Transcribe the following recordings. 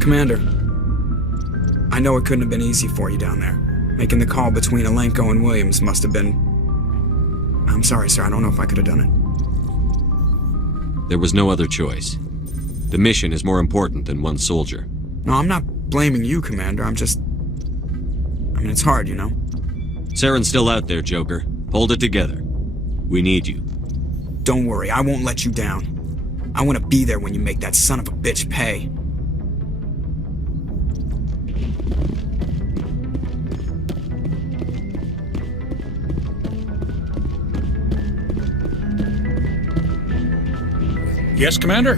Commander, I know it couldn't have been easy for you down there. Making the call between Alenko and Williams must have been... I'm sorry, sir, I don't know if I could have done it. There was no other choice. The mission is more important than one soldier. No, I'm not blaming you, Commander, I'm just... I mean, it's hard, you know? Saren's still out there, Joker. Hold it together. We need you. Don't worry, I won't let you down. I want to be there when you make that son of a bitch pay. Yes, Commander?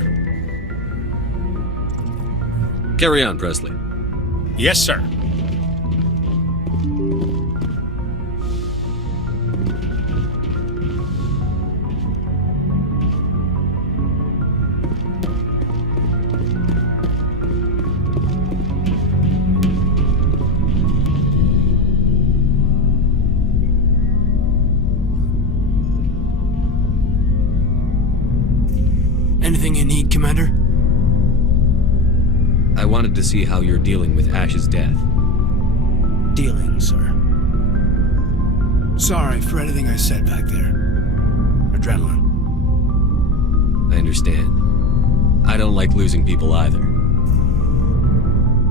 Carry on, Presley. Yes, sir. Anything you need, Commander? I wanted to see how you're dealing with Ash's death. Dealing, sir. Sorry for anything I said back there. Adrenaline. I understand. I don't like losing people either.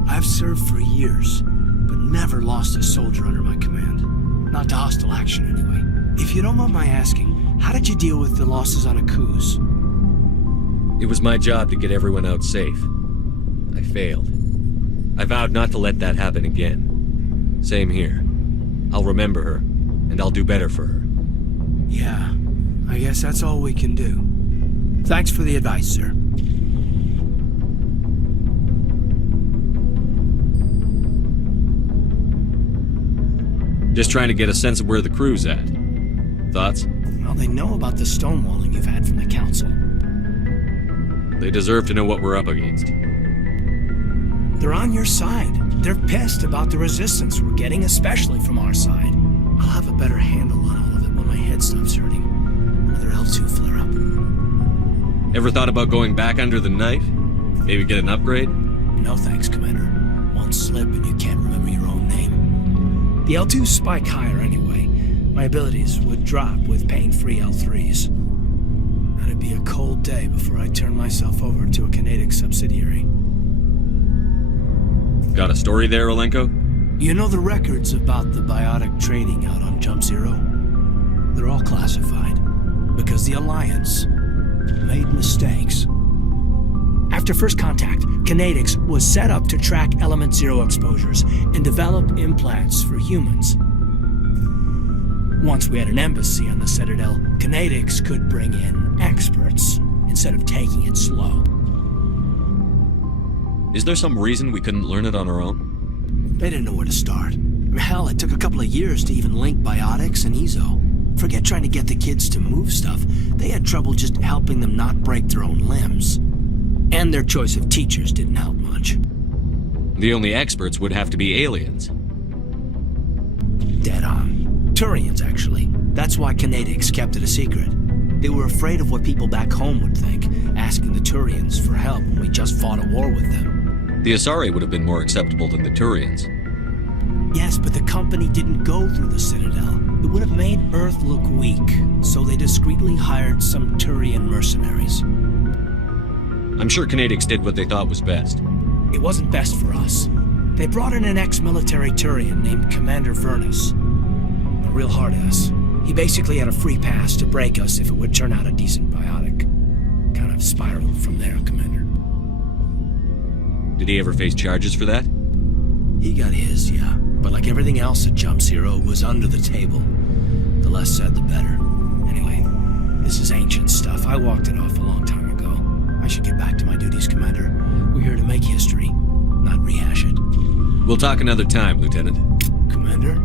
I've served for years, but never lost a soldier under my command. Not to hostile action, anyway. If you don't mind my asking, how did you deal with the losses on Akuz? It was my job to get everyone out safe. I failed. I vowed not to let that happen again. Same here. I'll remember her, and I'll do better for her. Yeah, I guess that's all we can do. Thanks for the advice, sir. Just trying to get a sense of where the crew's at. Thoughts? Well, they know about the stonewalling you've had from the council. They deserve to know what we're up against. They're on your side. They're pissed about the resistance we're getting, especially from our side. I'll have a better handle on all of it when my head stops hurting. Another L2 flare-up. Ever thought about going back under the knife? Maybe get an upgrade? No thanks, Commander. One slip and you can't remember your own name. The L2s spike higher anyway. My abilities would drop with pain-free L3s. It'd be a cold day before I turn myself over to a Canadic subsidiary. Got a story there, Alenko? You know the records about the biotic trading out on Jump Zero? They're all classified, because the Alliance made mistakes. After first contact, Kinetics was set up to track Element Zero exposures and develop implants for humans. Once we had an embassy on the Citadel, Kinetics could bring in experts instead of taking it slow. Is there some reason we couldn't learn it on our own? They didn't know where to start. Hell, it took a couple of years to even link biotics and EZO. Forget trying to get the kids to move stuff. They had trouble just helping them not break their own limbs. And their choice of teachers didn't help much. The only experts would have to be aliens. Dead on. Turians, actually. That's why Kinetics kept it a secret. They were afraid of what people back home would think, asking the Turians for help when we just fought a war with them. The Asari would have been more acceptable than the Turians. Yes, but the company didn't go through the Citadel. It would have made Earth look weak, so they discreetly hired some Turian mercenaries. I'm sure Kinetics did what they thought was best. It wasn't best for us. They brought in an ex-military Turian named Commander Vernus. A real hard-ass. He basically had a free pass to break us if it would turn out a decent biotic. Kind of spiraled from there, Commander. Did he ever face charges for that? He got his, yeah. But like everything else at Jump Zero, it was under the table. The less said, the better. Anyway, this is ancient stuff. I walked it off a long time ago. I should get back to my duties, Commander. We're here to make history, not rehash it. We'll talk another time, Lieutenant. Commander?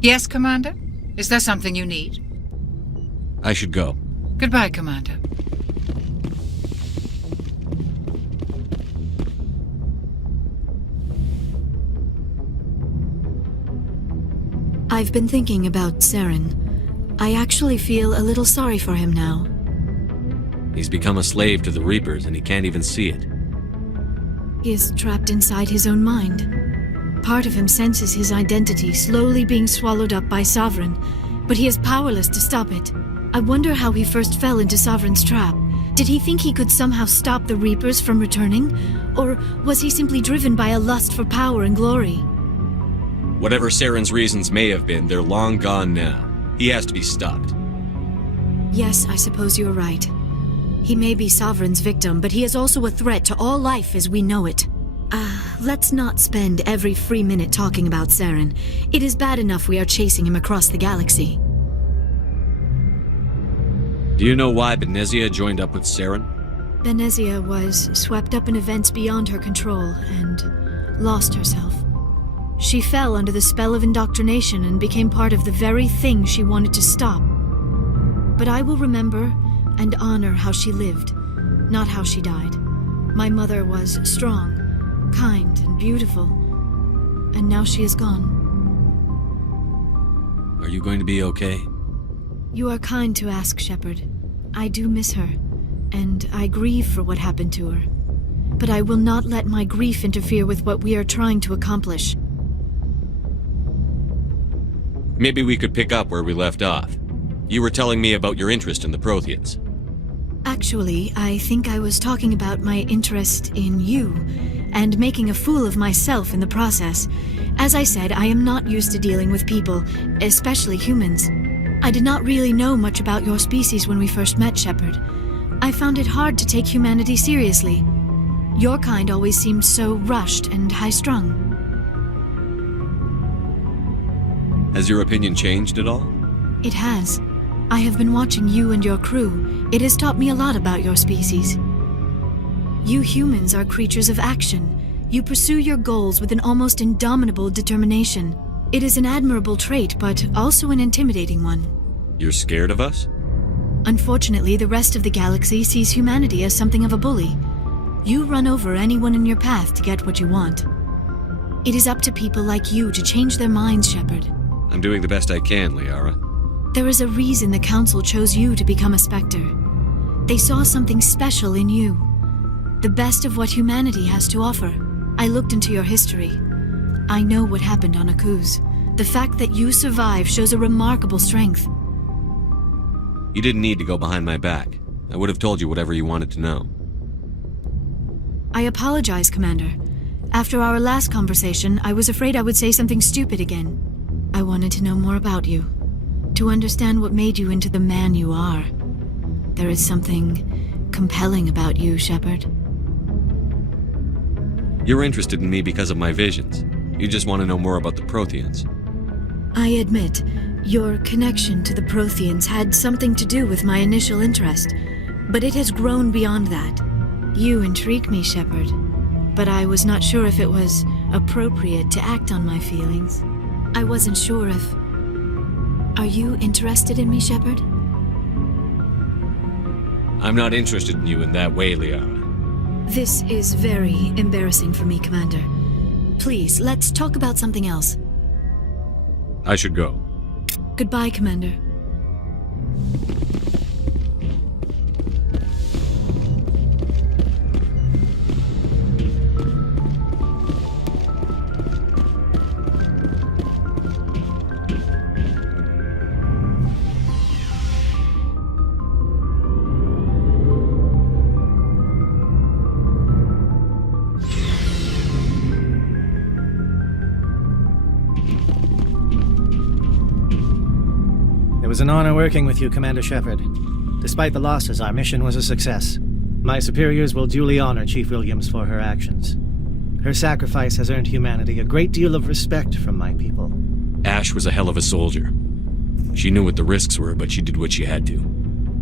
Yes, Commander? Is there something you need? I should go. Goodbye, Commander. I've been thinking about Saren. I actually feel a little sorry for him now. He's become a slave to the Reapers and he can't even see it. He is trapped inside his own mind. Part of him senses his identity slowly being swallowed up by Sovereign, but he is powerless to stop it. I wonder how he first fell into Sovereign's trap. Did he think he could somehow stop the Reapers from returning? Or was he simply driven by a lust for power and glory? Whatever Saren's reasons may have been, they're long gone now. He has to be stopped. Yes, I suppose you're right. He may be Sovereign's victim, but he is also a threat to all life as we know it. Let's not spend every free minute talking about Saren. It is bad enough we are chasing him across the galaxy. Do you know why Benezia joined up with Saren? Benezia was swept up in events beyond her control and lost herself. She fell under the spell of indoctrination and became part of the very thing she wanted to stop. But I will remember and honor how she lived, not how she died. My mother was strong, kind, and beautiful, and now she is gone. Are you going to be okay? You are kind to ask, Shepard. I do miss her, and I grieve for what happened to her. But I will not let my grief interfere with what we are trying to accomplish. Maybe we could pick up where we left off. You were telling me about your interest in the Protheans. Actually, I think I was talking about my interest in you, and making a fool of myself in the process. As I said, I am not used to dealing with people, especially humans. I did not really know much about your species when we first met, Shepard. I found it hard to take humanity seriously. Your kind always seemed so rushed and high-strung. Has your opinion changed at all? It has. I have been watching you and your crew. It has taught me a lot about your species. You humans are creatures of action. You pursue your goals with an almost indomitable determination. It is an admirable trait, but also an intimidating one. You're scared of us? Unfortunately, the rest of the galaxy sees humanity as something of a bully. You run over anyone in your path to get what you want. It is up to people like you to change their minds, Shepard. I'm doing the best I can, Liara. There is a reason the Council chose you to become a Spectre. They saw something special in you. The best of what humanity has to offer. I looked into your history. I know what happened on Akuz. The fact that you survived shows a remarkable strength. You didn't need to go behind my back. I would have told you whatever you wanted to know. I apologize, Commander. After our last conversation, I was afraid I would say something stupid again. I wanted to know more about you. To understand what made you into the man you are. There is something compelling about you, Shepard. You're interested in me because of my visions. You just want to know more about the Protheans. I admit, your connection to the Protheans had something to do with my initial interest, but it has grown beyond that. You intrigue me, Shepard, but I was not sure if it was appropriate to act on my feelings. I wasn't sure if... Are you interested in me, Shepard? I'm not interested in you in that way, Liara. This is very embarrassing for me, Commander. Please, let's talk about something else. I should go. Goodbye, Commander. It was an honor working with you, Commander Shepard. Despite the losses, our mission was a success. My superiors will duly honor Chief Williams for her actions. Her sacrifice has earned humanity a great deal of respect from my people. Ash was a hell of a soldier. She knew what the risks were, but she did what she had to.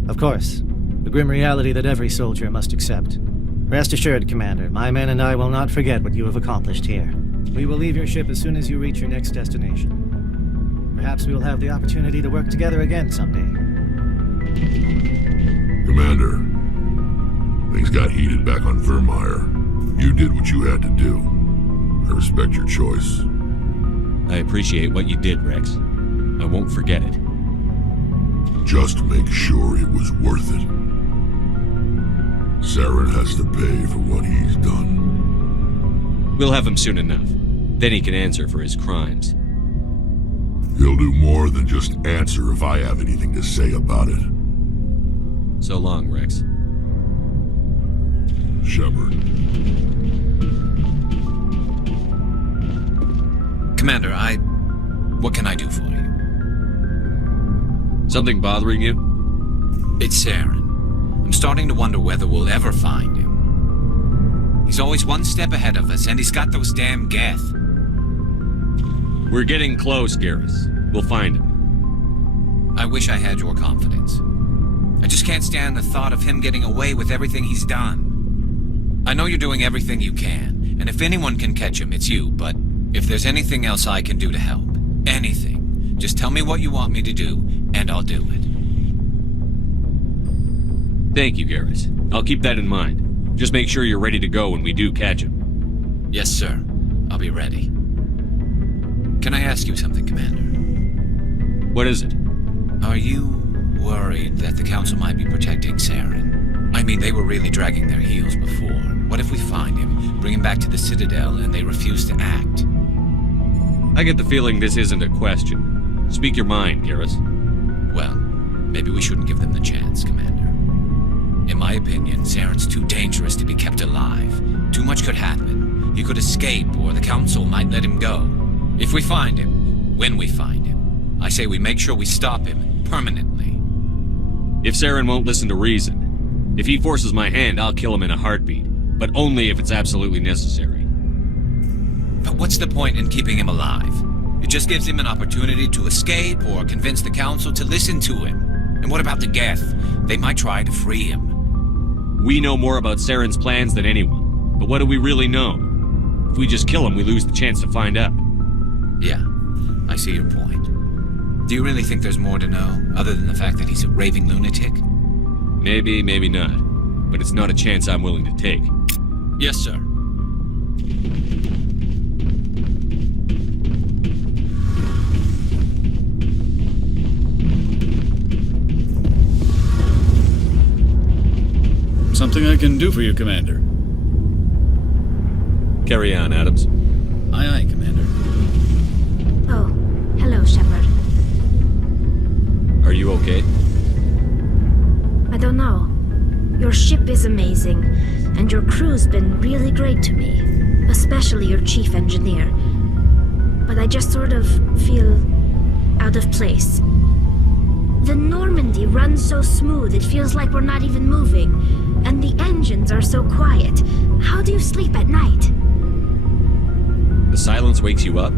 Of course. The grim reality that every soldier must accept. Rest assured, Commander, my men and I will not forget what you have accomplished here. We will leave your ship as soon as you reach your next destination. Perhaps we will have the opportunity to work together again someday. Commander, things got heated back on Vermeer. You did what you had to do. I respect your choice. I appreciate what you did, Rex. I won't forget it. Just make sure it was worth it. Saren has to pay for what he's done. We'll have him soon enough. Then he can answer for his crimes. He'll do more than just answer if I have anything to say about it. So long, Rex. Shepard. Commander, what can I do for you? Something bothering you? It's Saren. I'm starting to wonder whether we'll ever find him. He's always one step ahead of us, and he's got those damn Geth. We're getting close, Garrus. We'll find him. I wish I had your confidence. I just can't stand the thought of him getting away with everything he's done. I know you're doing everything you can, and if anyone can catch him, it's you, but if there's anything else I can do to help, anything, just tell me what you want me to do, and I'll do it. Thank you, Garrus. I'll keep that in mind. Just make sure you're ready to go when we do catch him. Yes, sir. I'll be ready. Can I ask you something, Commander? What is it? Are you worried that the Council might be protecting Saren? I mean, they were really dragging their heels before. What if we find him, bring him back to the Citadel, and they refuse to act? I get the feeling this isn't a question. Speak your mind, Garrus. Well, maybe we shouldn't give them the chance, Commander. In my opinion, Saren's too dangerous to be kept alive. Too much could happen. He could escape, or the Council might let him go. If we find him, when we find him, I say we make sure we stop him permanently. If Saren won't listen to reason, if he forces my hand, I'll kill him in a heartbeat. But only if it's absolutely necessary. But what's the point in keeping him alive? It just gives him an opportunity to escape or convince the Council to listen to him. And what about the Geth? They might try to free him. We know more about Saren's plans than anyone. But what do we really know? If we just kill him, we lose the chance to find out. Yeah, I see your point. Do you really think there's more to know, other than the fact that he's a raving lunatic? Maybe, maybe not. But it's not a chance I'm willing to take. Yes, sir. Something I can do for you, Commander. Carry on, Adams. Aye, aye, Commander. Oh, hello, Shepard. Are you okay? I don't know. Your ship is amazing, and your crew's been really great to me, especially your chief engineer. But I just sort of feel out of place. The Normandy runs so smooth it feels like we're not even moving, and the engines are so quiet. How do you sleep at night? The silence wakes you up?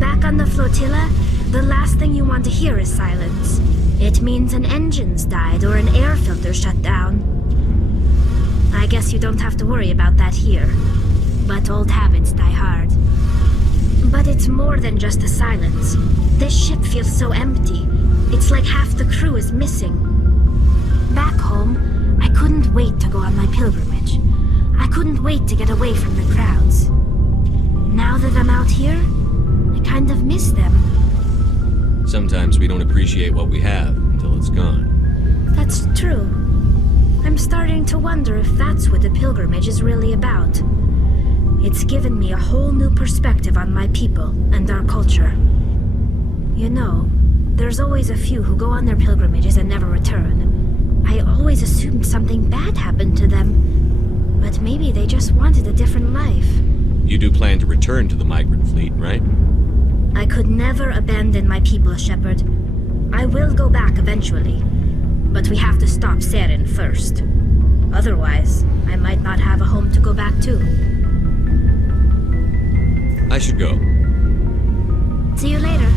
Back on the flotilla, the last thing you want to hear is silence. It means an engine's died or an air filter shut down. I guess you don't have to worry about that here. But old habits die hard. But it's more than just the silence. This ship feels so empty. It's like half the crew is missing. Back home, I couldn't wait to go on my pilgrimage. I couldn't wait to get away from the crowds. Now that I'm out here, I kind of miss them. Sometimes we don't appreciate what we have until it's gone. That's true. I'm starting to wonder if that's what the pilgrimage is really about. It's given me a whole new perspective on my people and our culture. You know, there's always a few who go on their pilgrimages and never return. I always assumed something bad happened to them. But maybe they just wanted a different life. You do plan to return to the migrant fleet, right? I could never abandon my people, Shepard. I will go back eventually. But we have to stop Saren first. Otherwise, I might not have a home to go back to. I should go. See you later.